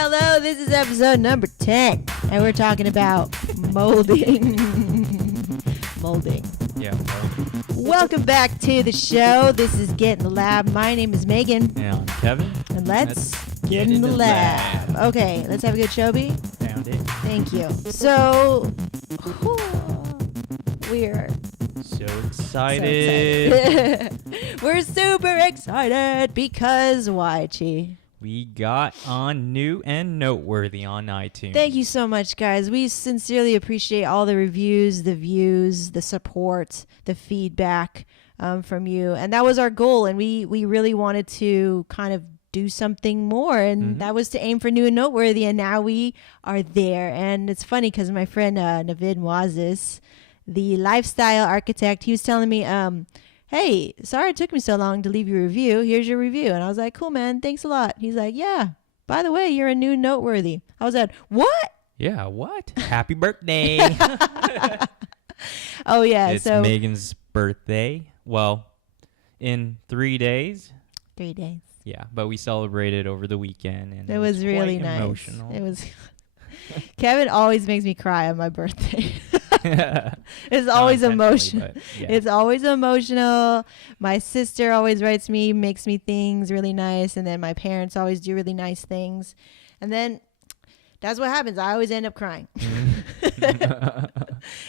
Hello, this is episode number 10, and we're talking about molding. Molding. Yeah, molding. Welcome back to the show. This is Get in the Lab. My name is Megan. And I'm Kevin. And let's get in the lab. Okay, let's have a good show, B. Found it. Thank you. So, we're So excited. We're super excited because why, Chi? We got on New and Noteworthy on iTunes. Thank you so much, guys. We sincerely appreciate all the reviews, the views, the support, the feedback from you. And that was our goal. And we really wanted to kind of do something more. And that was to aim for New and Noteworthy. And now we are there. And it's funny because my friend Navid Moises, the lifestyle architect, he was telling me, hey, sorry it took me so long to leave your review. Here's your review. And I was like, cool, man. Thanks a lot. He's like, yeah, by the way, you're a new Noteworthy. I was like, what? Yeah, what? Happy birthday. Oh, yeah. It's so Megan's birthday. Well, in 3 days. 3 days. Yeah, but we celebrated over the weekend. And It was really quite nice. Emotional. It was. Kevin always makes me cry on my birthday. It's always emotional. Yeah. It's always emotional. My sister always writes me, makes me things really nice. And then my parents always do really nice things. And then that's what happens. I always end up crying.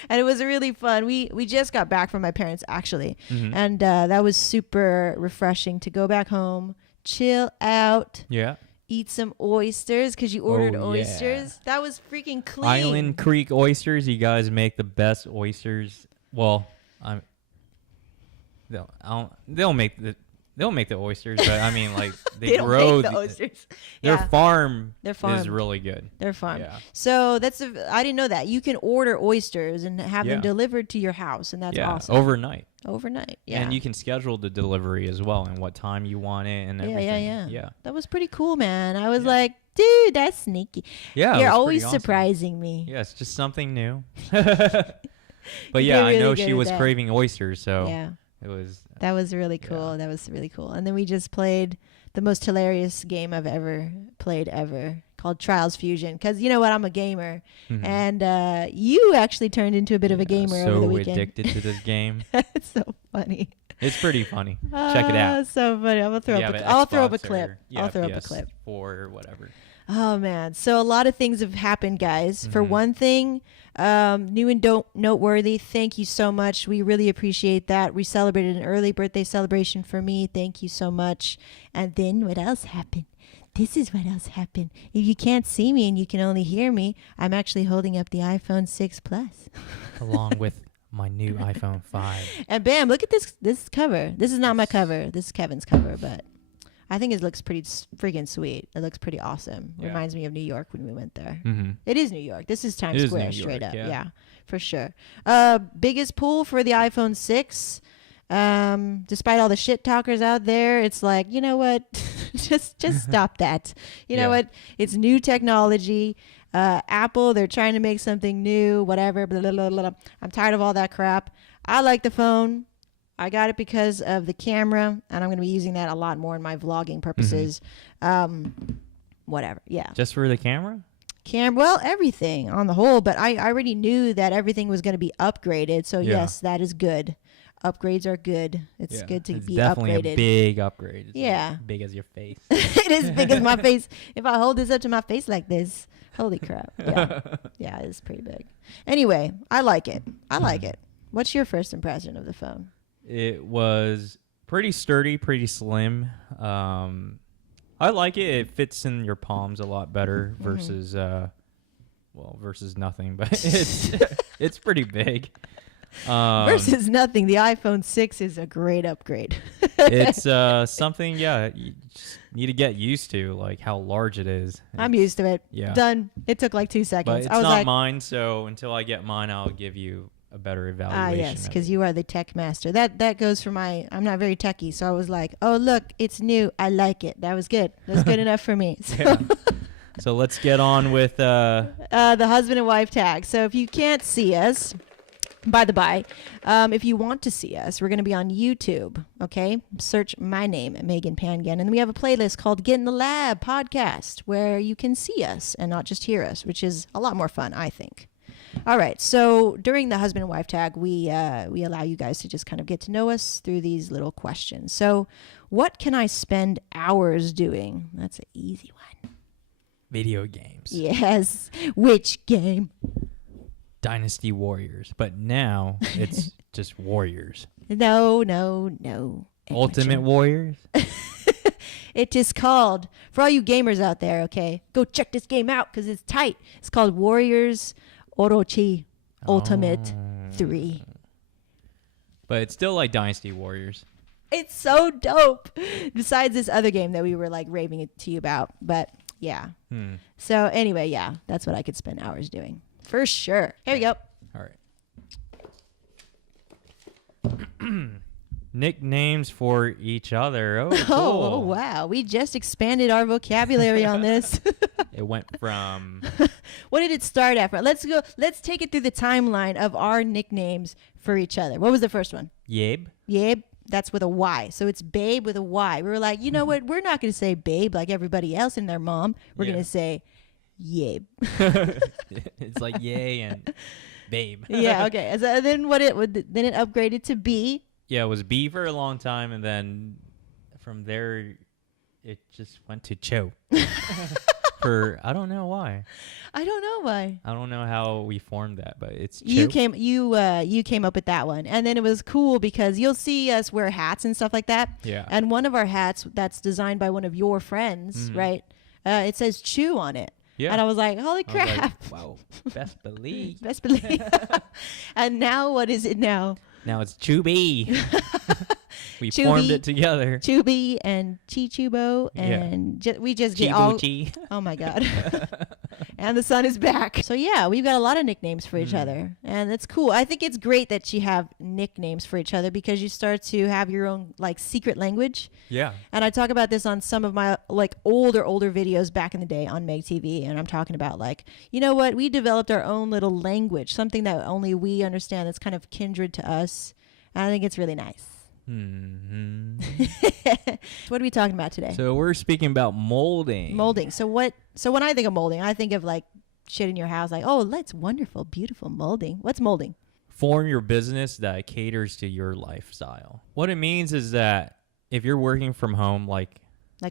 And it was really fun. We just got back from my parents, actually. And that was super refreshing to go back home, chill out. Yeah. Eat some oysters because you ordered oysters. Yeah. That was freaking clean. Island Creek Oysters. You guys make the best oysters. Well, they'll make the oysters, but I mean, like they don't grow make the oysters. Their Yeah. farm Their farm is really good. Their farm. Yeah. So I didn't know that you can order oysters and have them Yeah. delivered to your house, and that's Yeah, awesome. overnight. Overnight. Yeah. And you can schedule the delivery as well and what time you want it and everything. Yeah. That was pretty cool, man. I was like, dude, that's sneaky. Yeah. You're it was always pretty awesome. surprising me. Yeah, it's just something new. But yeah, You're I know really good she at was that. craving oysters, so Yeah. it was. That was really cool. Yeah. That was really cool. And then we just played the most hilarious game I've ever played called Trials Fusion. Because you know what? I'm a gamer. And you actually turned into a bit of a gamer over the weekend. So addicted to this game. It's so funny. It's pretty funny. Check it out. So funny. I'll throw up a clip. I'll throw up a clip. Or whatever. Oh, man. So a lot of things have happened, guys. For one thing, New and Noteworthy, thank you so much. We really appreciate that. We celebrated an early birthday celebration for me. Thank you so much. And then what else happened? This is what else happened. If you can't see me and you can only hear me, I'm actually holding up the iPhone 6 Plus. Along with my new iPhone 5. And bam, look at this cover. This is not my cover. This is Kevin's cover, but I think it looks pretty freaking sweet. It looks pretty awesome. Yeah. Reminds me of New York when we went there. Mm-hmm. It is New York. This is Times Square, straight up. Yeah. Yeah, for sure. Biggest pull for the iPhone 6. Despite all the shit talkers out there, it's like, you know what? just stop that. You know what? It's new technology. Apple, they're trying to make something new, whatever. Blah, blah, blah, blah. I'm tired of all that crap. I like the phone. I got it because of the camera, and I'm going to be using that a lot more in my vlogging purposes. Whatever. Yeah. Just for the camera? Well, everything on the whole, but I already knew that everything was going to be upgraded. So yes, that is good. Upgrades are good. It's good to be definitely upgraded. A big upgrade. It's Yeah. like big as your face. It is big as my face. If I hold this up to my face like this, holy crap. Yeah. Yeah, it's pretty big. Anyway, I like it. What's your first impression of the phone? It was pretty sturdy, pretty slim. I like it. It fits in your palms a lot better versus versus nothing, but it's pretty big. Versus nothing. The iPhone 6 is a great upgrade. It's something, you just need to get used to, like how large it is. I'm used to it. Yeah. Done. It took like 2 seconds. But it's I was not like, mine, so until I get mine, I'll give you a better evaluation. Yes, because you are the tech master. That goes for I'm not very techie, so I was like, oh, look, it's new. I like it. That was good. That's good enough for me. So, Yeah. So let's get on with the husband and wife tag. So if you can't see us, By the by, if you want to see us, we're going to be on YouTube, okay? Search my name, Megan Pangan. And we have a playlist called Get in the Lab podcast where you can see us and not just hear us, which is a lot more fun, I think. All right, so during the husband and wife tag, we allow you guys to just kind of get to know us through these little questions. So what can I spend hours doing? That's an easy one. Video games. Yes. Which game? Dynasty Warriors. But now it's just Warriors. No. Ultimate Warriors? It is called, for all you gamers out there, okay, go check this game out because it's tight. It's called Warriors Orochi Ultimate 3. But it's still like Dynasty Warriors. It's so dope. Besides this other game that we were like raving it to you about. But yeah. So anyway, yeah, that's what I could spend hours doing. For sure. Here we go. All right. Nicknames for each other. Oh, cool. Oh, wow. We just expanded our vocabulary on this. It went from... What did it start at? Let's take it through the timeline of our nicknames for each other. What was the first one? Yabe. Yabe. That's with a Y. So it's babe with a Y. We were like, you know what? We're not going to say babe like everybody else and their mom. We're going to say yabe. It's like yay and babe. Yeah, okay. So then then it upgraded to B. Yeah, it was B for a long time, and then from there it just went to Cho. For I don't know why. I don't know why. I don't know how we formed that, but it's Cho. You came up with that one. And then it was cool because you'll see us wear hats and stuff like that. Yeah. And one of our hats that's designed by one of your friends, right? It says Chew on it. Yeah. And I was like, holy crap. Like, wow. Best believe. Best believe. And now what is it now? Now it's Chubby. We Chubby, formed it together. Chubby and Chichubo, and we just get all. Oh my god! And the sun is back. So yeah, we've got a lot of nicknames for each other, and it's cool. I think it's great that you have nicknames for each other because you start to have your own like secret language. Yeah. And I talk about this on some of my like older videos back in the day on Meg TV, and I'm talking about like, you know what, we developed our own little language, something that only we understand that's kind of kindred to us. And I think it's really nice. What are we talking about today? So we're speaking about molding. Molding. So when I think of molding, I think of like shit in your house, like, oh, that's wonderful, beautiful molding. What's molding? Form your business that caters to your lifestyle. What it means is that if you're working from home, like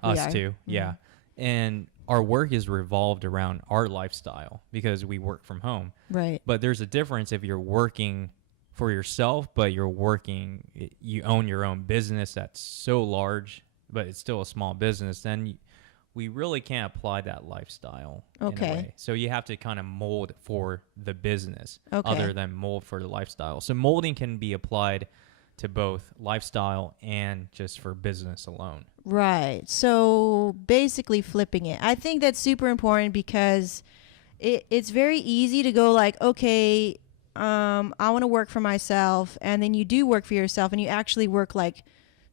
us two, yeah, and our work is revolved around our lifestyle because we work from home. Right. But there's a difference if you're working for yourself, but you own your own business that's so large, but it's still a small business, then we really can't apply that lifestyle. Okay. In a way. So you have to kind of mold for the business Okay. other than mold for the lifestyle. So molding can be applied to both lifestyle and just for business alone. Right. So basically flipping it. I think that's super important because it's very easy to go like, okay, I want to work for myself, and then you do work for yourself, and you actually work like,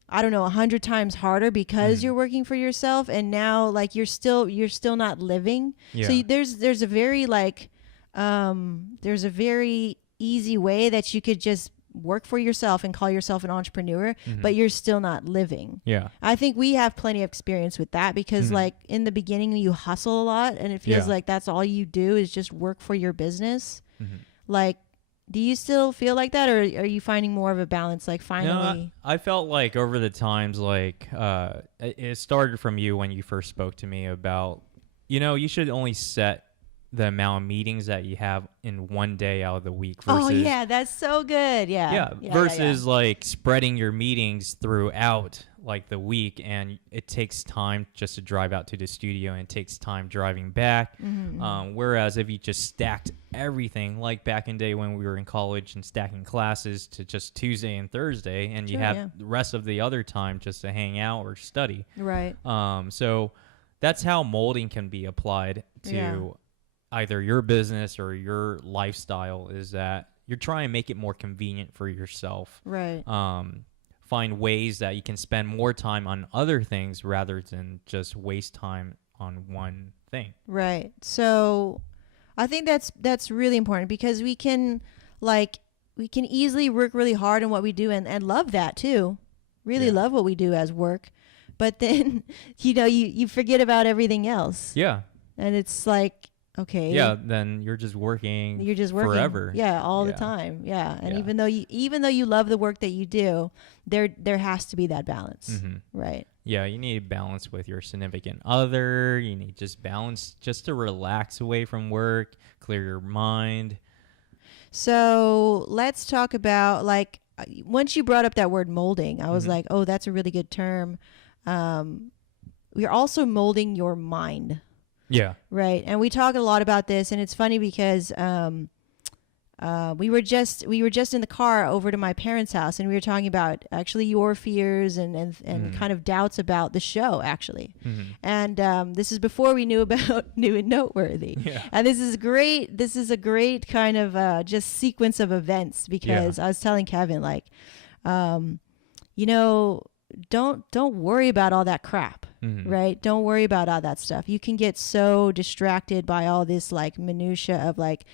I don't know, 100 times harder because you're working for yourself, and now like you're still not living. Yeah. So there's a very like there's a very easy way that you could just work for yourself and call yourself an entrepreneur, but you're still not living. Yeah. I think we have plenty of experience with that because like in the beginning you hustle a lot, and it feels like that's all you do is just work for your business. Like, do you still feel like that, or are you finding more of a balance? Like finally, no, I felt like over the times, like it started from you when you first spoke to me about, you should only set the amount of meetings that you have in one day out of the week. Versus, oh yeah, that's so good. Yeah. Versus like spreading your meetings throughout like the week, and it takes time just to drive out to the studio, and it takes time driving back. Whereas if you just stacked everything, like back in day when we were in college and stacking classes to just Tuesday and Thursday, and you have the rest of the other time just to hang out or study. Right. So that's how molding can be applied to either your business or your lifestyle, is that you're trying to make it more convenient for yourself. Right. Find ways that you can spend more time on other things rather than just waste time on one thing. Right. So I think that's really important because we can like we can easily work really hard on what we do and love that too. Really love what we do as work. But then, you forget about everything else. Yeah. And it's like, okay. Yeah, then you're just working forever. Yeah, all the time. Yeah. And even though you love the work that you do, there has to be that balance. Mm-hmm. Right. Yeah, you need balance with your significant other. You need just balance just to relax away from work, clear your mind. So let's talk about, like, once you brought up that word molding, I was like, oh, that's a really good term. We're also molding your mind. Yeah. Right. And we talk a lot about this, and it's funny because we were just in the car over to my parents' house, and we were talking about actually your fears and kind of doubts about the show, actually. And this is before we knew about New and Noteworthy. Yeah. And this is a great kind of just sequence of events, because I was telling Kevin, like, don't worry about all that crap. Right? Don't worry about all that stuff. You can get so distracted by all this, like, minutia of, like,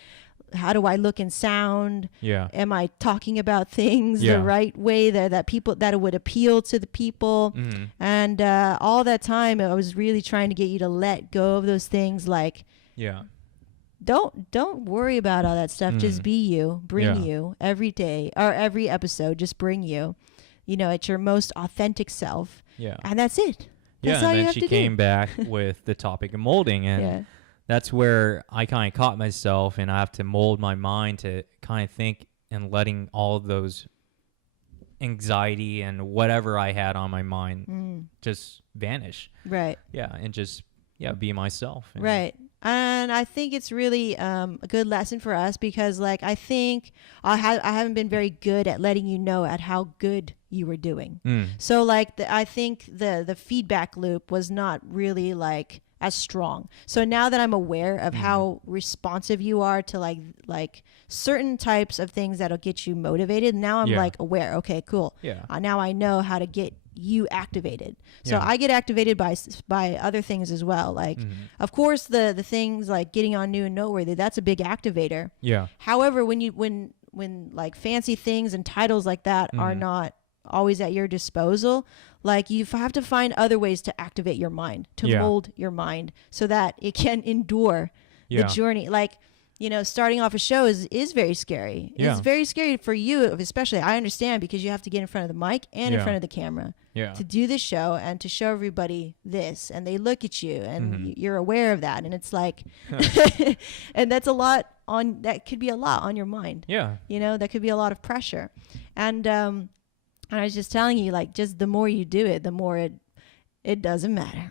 how do I look and sound? Yeah. Am I talking about things the right way that would appeal to the people? And all that time, I was really trying to get you to let go of those things. Like, don't worry about all that stuff. Just be you. Bring you every day or every episode. Just bring you. It's your most authentic self. Yeah. And that's it. That's all and you then have she to came do. back with the topic of molding, and that's where I kind of caught myself, and I have to mold my mind to kind of think and letting all of those anxiety and whatever I had on my mind just vanish. Right. Yeah, and just be myself. Right. And I think it's really a good lesson for us, because, like, I think I haven't been very good at letting you know at how good you were doing. So, like, I think the feedback loop was not really, like, as strong. So now that I'm aware of how responsive you are to like certain types of things that'll get you motivated, now I'm like aware. Okay, cool. Yeah. Now I know how to get you activated. So I get activated by other things as well. Like, of course, the things like getting on New and Noteworthy, that's a big activator. Yeah. However, when like fancy things and titles like that are not always at your disposal, like, you have to find other ways to activate your mind, to mold your mind so that it can endure the journey. Like, starting off a show is very scary. It's very scary for you, especially. I understand, because you have to get in front of the mic and in front of the camera to do this show and to show everybody this, and they look at you and you're aware of that, and it's like and that's a lot that could be a lot on your mind. That could be a lot of pressure. And I was just telling you, like, just the more you do it, the more it doesn't matter.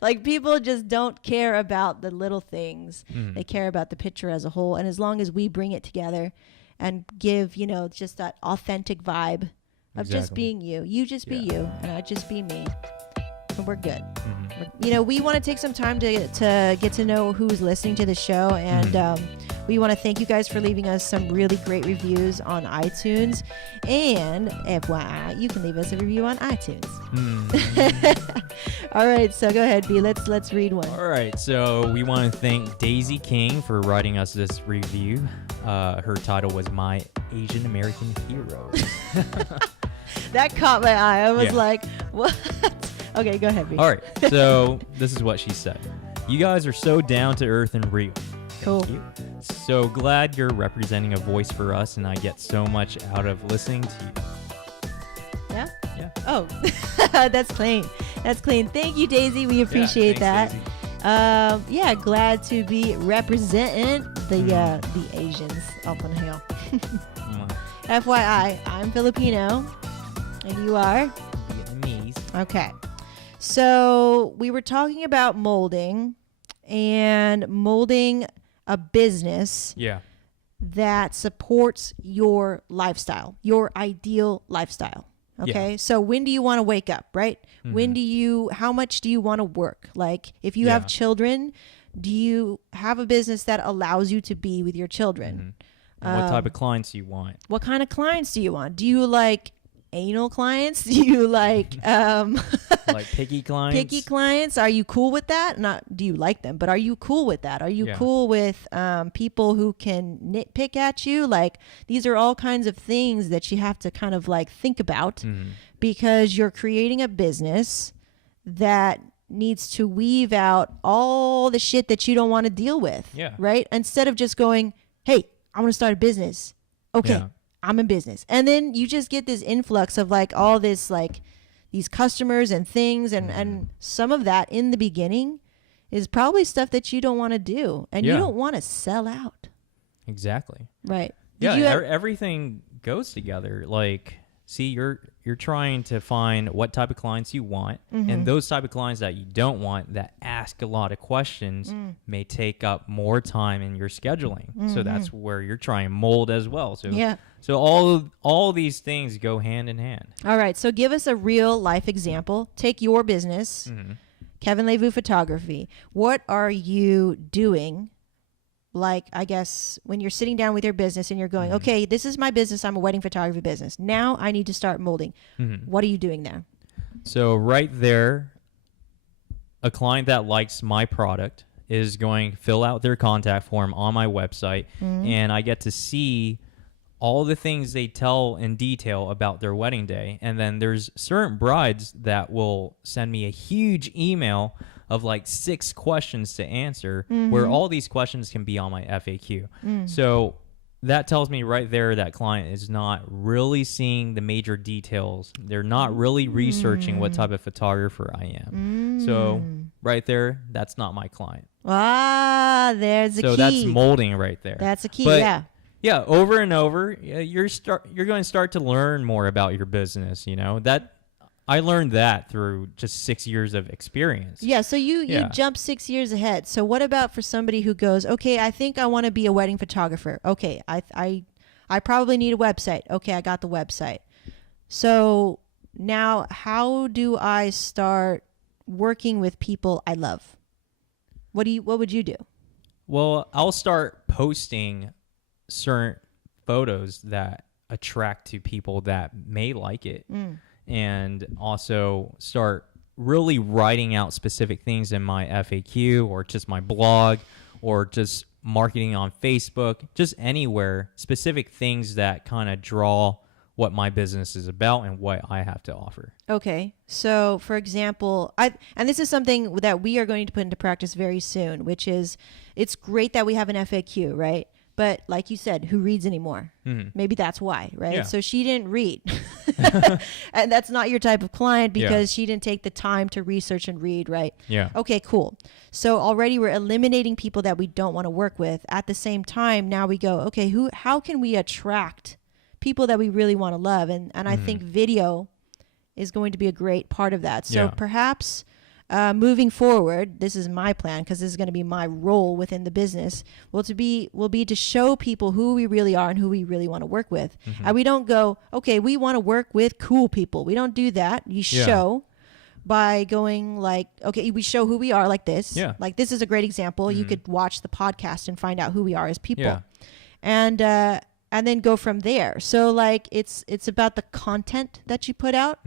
Like, people just don't care about the little things. They care about the picture as a whole. And as long as we bring it together and give, just that authentic vibe of just being you. You just be you, and I just be me. And we're good. We want to take some time to get to know who's listening to the show, and we want to thank you guys for leaving us some really great reviews on iTunes. And FYI, you can leave us a review on iTunes. All right, so go ahead, B. Let's read one. All right, so we want to thank Daisy King for writing us this review. Her title was My Asian American Hero. That caught my eye. I was like, what? Okay, go ahead, B. All right, so this is what she said. You guys are so down to earth and real. Cool. Thank you. So glad you're representing a voice for us, and I get so much out of listening to you. Yeah? Yeah. Oh, that's clean. That's clean. Thank you, Daisy. We appreciate that. Daisy. Glad to be representing the Asians up on the hill. FYI, I'm Filipino, and you are? Vietnamese. Okay. So we were talking about molding a business that supports your lifestyle, your ideal lifestyle. Okay. So when do you want to wake up, right? How much do you want to work? Like, if you have children, do you have a business that allows you to be with your children? And what type of clients do you want? What kind of clients do you want? Do you like anal clients? Do you like Like picky clients? picky clients? Are you cool with that? Not do you like them, but are you cool with that? Are you cool with people who can nitpick at you? Like, these are all kinds of things that you have to kind of like think about because you're creating a business that needs to weave out all the shit that you don't want to deal with. Yeah. Right? Instead of just going, hey, I want to start a business. Okay. Yeah. I'm in business. And then you just get this influx of like all this, like these customers and things. And some of that in the beginning is probably stuff that you don't want to do. And you don't want to sell out. Exactly. Right. Yeah. Everything goes together. Like, see, you're trying to find what type of clients you want, and those type of clients that you don't want that ask a lot of questions may take up more time in your scheduling. So that's where you're trying to mold as well. So all these things go hand in hand. All right. So give us a real life example. Take your business, KLV Photography. What are you doing? Like, I guess when you're sitting down with your business and you're going, okay, this is my business. I'm a wedding photography business. Now I need to start molding. What are you doing there? So right there, a client that likes my product is going to fill out their contact form on my website, and I get to see all the things they tell in detail about their wedding day. And then there's certain brides that will send me a huge email of like 6 questions to answer, where all these questions can be on my FAQ. So that tells me right there that client is not really seeing the major details. They're not really researching what type of photographer I am. So right there, that's not my client. Ah, there's a key. So that's molding right there. That's a key, but, yeah, over and over, you're going to start to learn more about your business, you know. That I learned that through just 6 years of experience. Yeah, so you jump 6 years ahead. So what about for somebody who goes, okay, I think I want to be a wedding photographer. Okay, I probably need a website. Okay, I got the website. So now how do I start working with people I love? What would you do? Well, I'll start posting certain photos that attract to people that may like it. And also start really writing out specific things in my FAQ or just my blog or just marketing on Facebook, just anywhere, specific things that kind of draw what my business is about and what I have to offer. Okay. So, for example, and this is something that we are going to put into practice very soon, which is it's great that we have an FAQ, right? But like you said, who reads anymore? Maybe that's why, right? Yeah. So she didn't read. And that's not your type of client because she didn't take the time to research and read, right? Yeah. Okay, cool. So already we're eliminating people that we don't want to work with. At the same time, now we go, okay, how can we attract people that we really want to love? And I think video is going to be a great part of that. So perhaps moving forward, this is my plan because this is going to be my role within the business. Will be to show people who we really are and who we really want to work with. And we don't go, okay, we want to work with cool people. We don't do that. You show by going like, okay, we show who we are like this. Yeah. Like this is a great example. You could watch the podcast and find out who we are as people. And then go from there. So like it's about the content that you put out.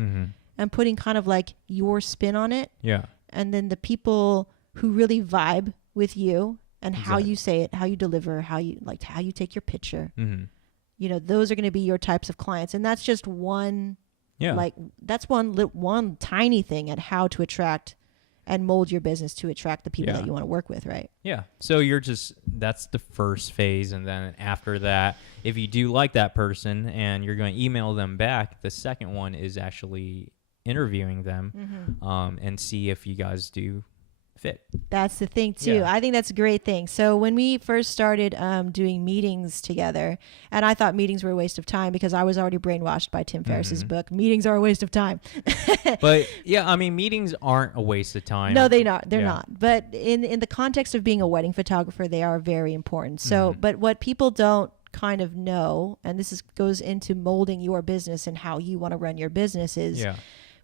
And putting kind of like your spin on it. Yeah. And then the people who really vibe with you and how you say it, how you deliver, how you take your picture. You know, those are going to be your types of clients. And that's just one, that's one tiny thing at how to attract and mold your business to attract the people that you want to work with, right? Yeah. So that's the first phase. And then after that, if you do like that person and you're going to email them back, the second one is actually interviewing them and see if you guys do fit. That's the thing too. I think that's a great thing. So when we first started doing meetings together, and I thought meetings were a waste of time because I was already brainwashed by Tim Ferriss's book, Meetings Are a Waste of Time. But yeah, I mean, meetings aren't a waste of time. No, they're not. But in the context of being a wedding photographer, they are very important. So, but what people don't kind of know, and this goes into molding your business and how you want to run your business is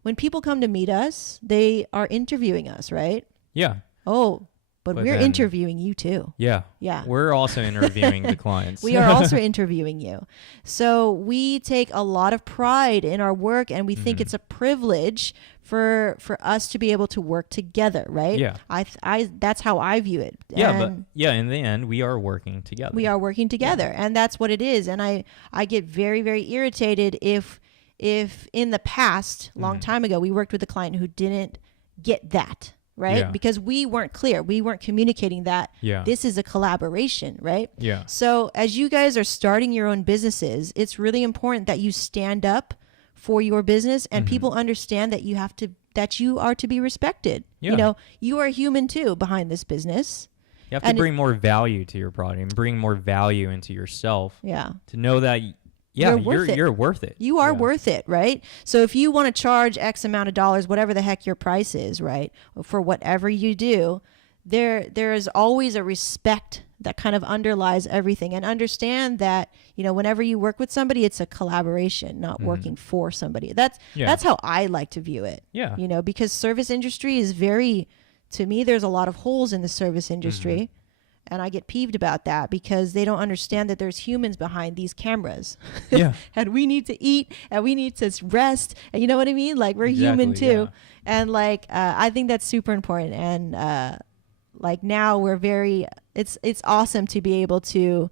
when people come to meet us, they are interviewing us, right? Yeah. Oh, but But we're then- interviewing you too. Yeah. Yeah. We're also interviewing the clients. We are also interviewing you. So we take a lot of pride in our work, and we think it's a privilege for us to be able to work together, right? Yeah. I that's how I view it. Yeah, And but yeah, in the end, we are working together. we are working together, and that's what it is. And I get very, very irritated if in the past, long time ago, we worked with a client who didn't get that, right? Yeah. Because we weren't clear. We weren't communicating that Yeah. this is a collaboration, right? Yeah. So as you guys are starting your own businesses, it's really important that you stand up for your business and people understand that you are to be respected. Yeah. You know, you are human too behind this business. You have to And bring more value to your product and bring more value into yourself Yeah. to know that, yeah, You're worth it. you're worth it. You are Yeah. worth it, right? So if you want to charge X amount of dollars, whatever the heck your price is, right, for whatever you do, there is always a respect that kind of underlies everything. And understand that, you know, whenever you work with somebody, it's a collaboration, not working for somebody. That's how I like to view it. Yeah. You know, because service industry is to me, there's a lot of holes in the service industry. And I get peeved about that because they don't understand that there's humans behind these cameras. Yeah. And we need to eat and we need to rest. And you know what I mean? Like we're human Exactly, too. yeah. And like, I think that's super important. And like now we're it's awesome to be able to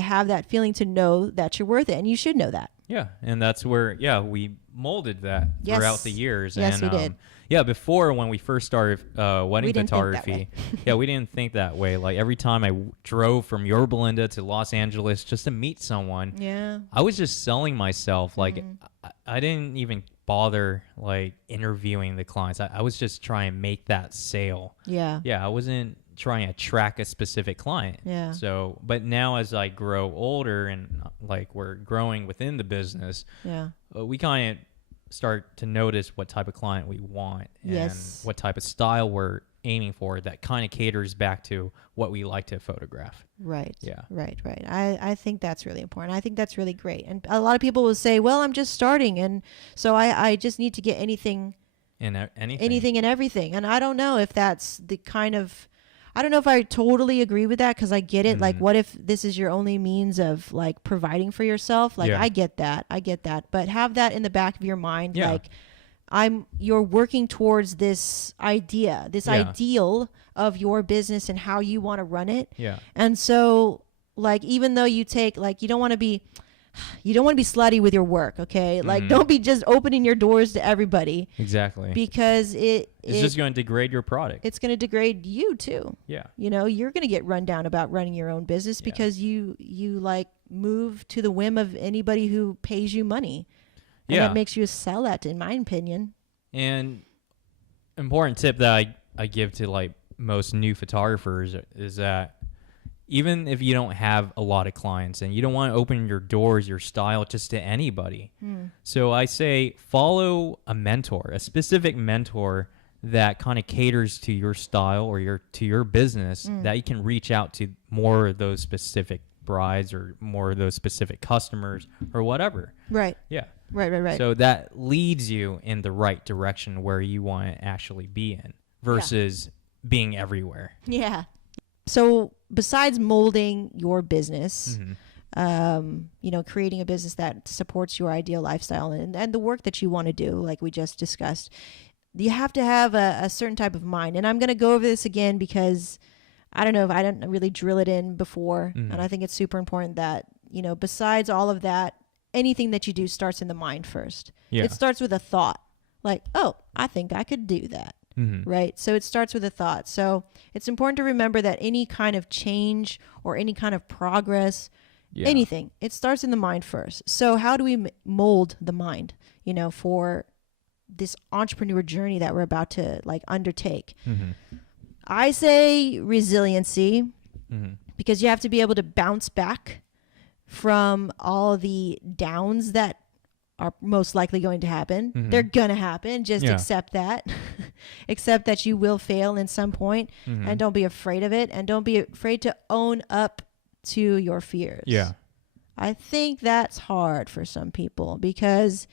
have that feeling to know that you're worth it. And you should know that. Yeah, and that's where we molded that Yes. throughout the years. Yes, and, we did. Yeah, before when we first started wedding We didn't think that photography, we didn't think that way. Like every time I drove from Yorba Linda to Los Angeles just to meet someone, Yeah. I was just selling myself. Like I didn't even bother like interviewing the clients. I was just trying to make that sale. Yeah. Yeah, I wasn't trying to track a specific client. Yeah. So, but now as I grow older and like we're growing within the business, Yeah. we kind of start to notice what type of client we want and Yes. what type of style we're aiming for that kind of caters back to what we like to photograph. Right. Yeah. Right. I think that's really important. I think that's really great. And a lot of people will say, well, I'm just starting. And so I just need to get anything And anything. anything and everything. And I don't know if that's the kind of, I don't know if I totally agree with that because I get it. Like, what if this is your only means of like providing for yourself? Like, Yeah. I get that. But have that in the back of your mind. Yeah. Like, you're working towards this idea, this Yeah. ideal of your business and how you want to run it. Yeah. And so, like, even though you take, like, you don't want to be slutty with your work, okay? Like, don't be just opening your doors to everybody Exactly. because it's just going to degrade your product. it's going to degrade you too. Yeah. You know, you're going to get run down about running your own business because you like move to the whim of anybody who pays you money. And Yeah. that makes you a sellout, in my opinion. And important tip that I give to like most new photographers is that even if you don't have a lot of clients and you don't want to open your doors, your style just to anybody. So I say follow a mentor, a specific mentor that kind of caters to your style or to your business that you can reach out to more of those specific brides or more of those specific customers or whatever. Right. Yeah. Right. So that leads you in the right direction where you want to actually be in versus being everywhere. Yeah. So besides molding your business, you know, creating a business that supports your ideal lifestyle and the work that you want to do, like we just discussed, you have to have a certain type of mind. And I'm going to go over this again because I don't know if I didn't really drill it in before. And I think it's super important that, you know, besides all of that, anything that you do starts in the mind first. Yeah. It starts with a thought like, oh, I think I could do that. Right. So it starts with a thought. So it's important to remember that any kind of change or any kind of progress, anything, it starts in the mind first. So how do we mold the mind, you know, for this entrepreneur journey that we're about to like undertake? I say resiliency because you have to be able to bounce back from all the downs that are most likely going to happen. They're going to happen. Just accept that. Accept that you will fail in some point and don't be afraid of it. And don't be afraid to own up to your fears. Yeah. I think that's hard for some people because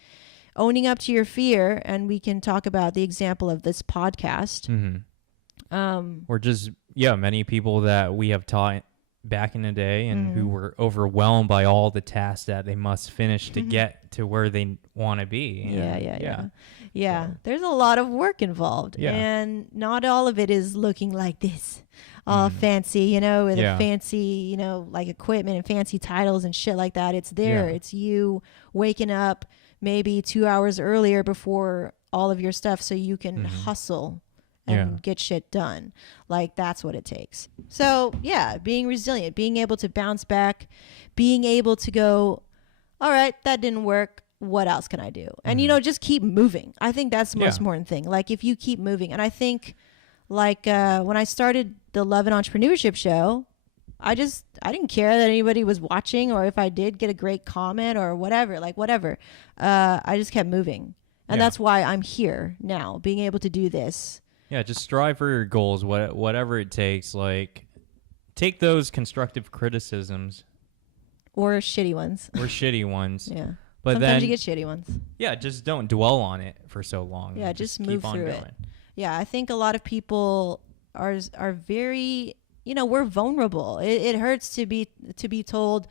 owning up to your fear, and we can talk about the example of this podcast. Or just, many people that we have taught back in the day and who were overwhelmed by all the tasks that they must finish to get to where they want to be. Yeah. So, there's a lot of work involved, Yeah. and not all of it is looking like this, all fancy, with a fancy, like equipment and fancy titles and shit like that. It's there. Yeah. It's you waking up maybe 2 hours earlier before all of your stuff so you can hustle and get shit done. Like, that's what it takes. So being resilient, being able to bounce back, being able to go, all right, that didn't work. What else can I do? And, just keep moving. I think that's the most important thing. Like, if you keep moving, and I think like when I started the Love and Entrepreneurship show, I didn't care that anybody was watching, or if I did get a great comment or whatever, I just kept moving. And that's why I'm here now, being able to do this. Yeah, just strive for your goals, whatever it takes. Like, take those constructive criticisms. Or shitty ones. Yeah. But sometimes you get shitty ones. Yeah, just don't dwell on it for so long. Yeah, just move through it. Yeah, I think a lot of people are very, we're vulnerable. It hurts to be told,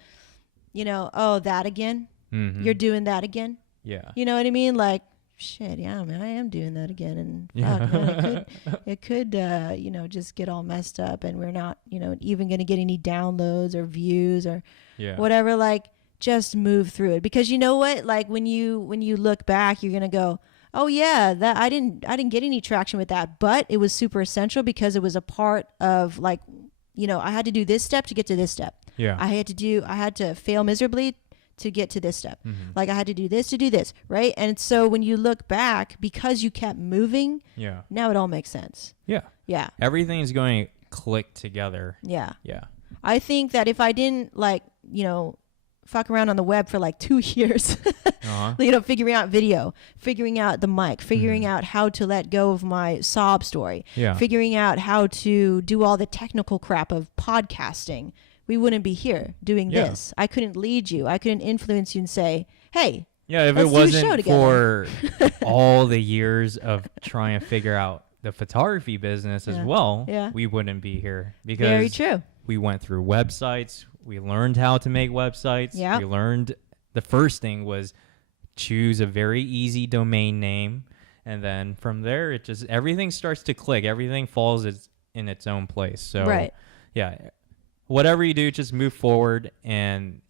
oh, that again? You're doing that again? Yeah. You know what I mean? Like, shit, yeah, man, I am doing that again. And fuck, man, it could just get all messed up, and we're not, even going to get any downloads or views or whatever. Like, just move through it, because you know what? Like, when you look back, you're going to go, oh yeah, that I didn't get any traction with that, but it was super essential because it was a part of, like, I had to do this step to get to this step. Yeah. I had to fail miserably to get to this step. Like, I had to do this to do this, right? And so when you look back, because you kept moving, now it all makes sense. Yeah. Everything's going to click together. Yeah. Yeah. I think that if I didn't, like, fuck around on the web for like 2 years, figuring out video, figuring out the mic, figuring out how to let go of my sob story, figuring out how to do all the technical crap of podcasting, we wouldn't be here doing this. I couldn't lead you. I couldn't influence you and say, hey, if it wasn't for all the years of trying to figure out the photography business as well, we wouldn't be here, because very true. We went through websites. We learned how to make websites. Yeah. We learned the first thing was choose a very easy domain name. And then from there, everything starts to click. Everything falls in its own place. So, whatever you do, just move forward, and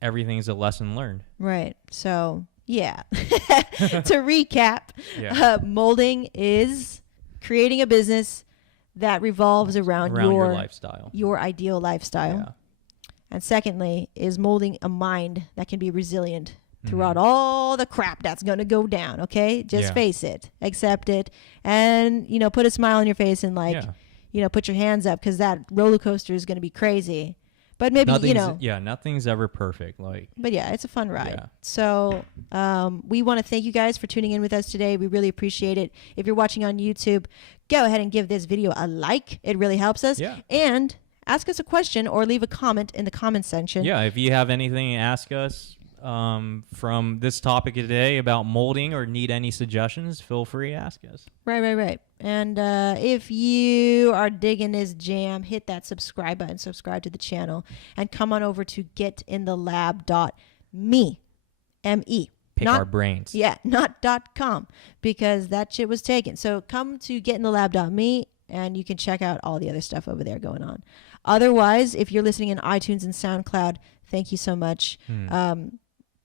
everything's a lesson learned. Right. So, to recap, molding is creating a business that revolves around your lifestyle, your ideal lifestyle. Yeah. And secondly, is molding a mind that can be resilient throughout all the crap that's going to go down. Okay. Just face it, accept it, and, put a smile on your face and put your hands up, because that roller coaster is going to be crazy. But maybe, nothing's ever perfect. But it's a fun ride. Yeah. So we want to thank you guys for tuning in with us today. We really appreciate it. If you're watching on YouTube, go ahead and give this video a like. It really helps us. Yeah. And ask us a question or leave a comment in the comment section. Yeah. If you have anything to ask us from this topic today about molding, or need any suggestions, feel free to ask us. Right. And if you are digging this jam, hit that subscribe button, subscribe to the channel, and come on over to getinthelab.me. M-E. Pick our brains. Yeah, not .com, because that shit was taken. So come to getinthelab.me, and you can check out all the other stuff over there going on. Otherwise, if you're listening in iTunes and SoundCloud, thank you so much.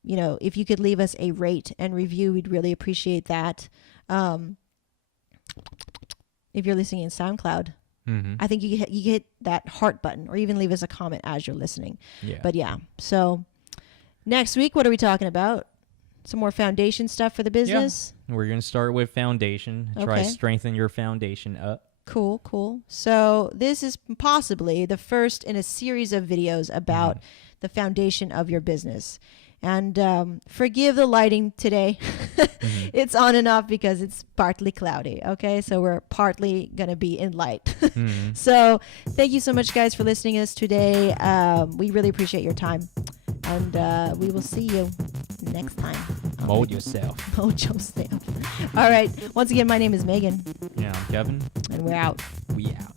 If you could leave us a rate and review, we'd really appreciate that. If you're listening in SoundCloud, I think you hit that heart button, or even leave us a comment as you're listening. Yeah. But so next week, what are we talking about? Some more foundation stuff for the business? Yeah. We're going to start with foundation. Try to strengthen your foundation up. Cool. So this is possibly the first in a series of videos about the foundation of your business. And forgive the lighting today. It's on and off because it's partly cloudy. Okay, so we're partly going to be in light. So thank you so much, guys, for listening to us today. We really appreciate your time. And we will see you next time. Mold yourself. Mojo stamp. All right. Once again, my name is Megan. Yeah, I'm Kevin. And we're out. We out.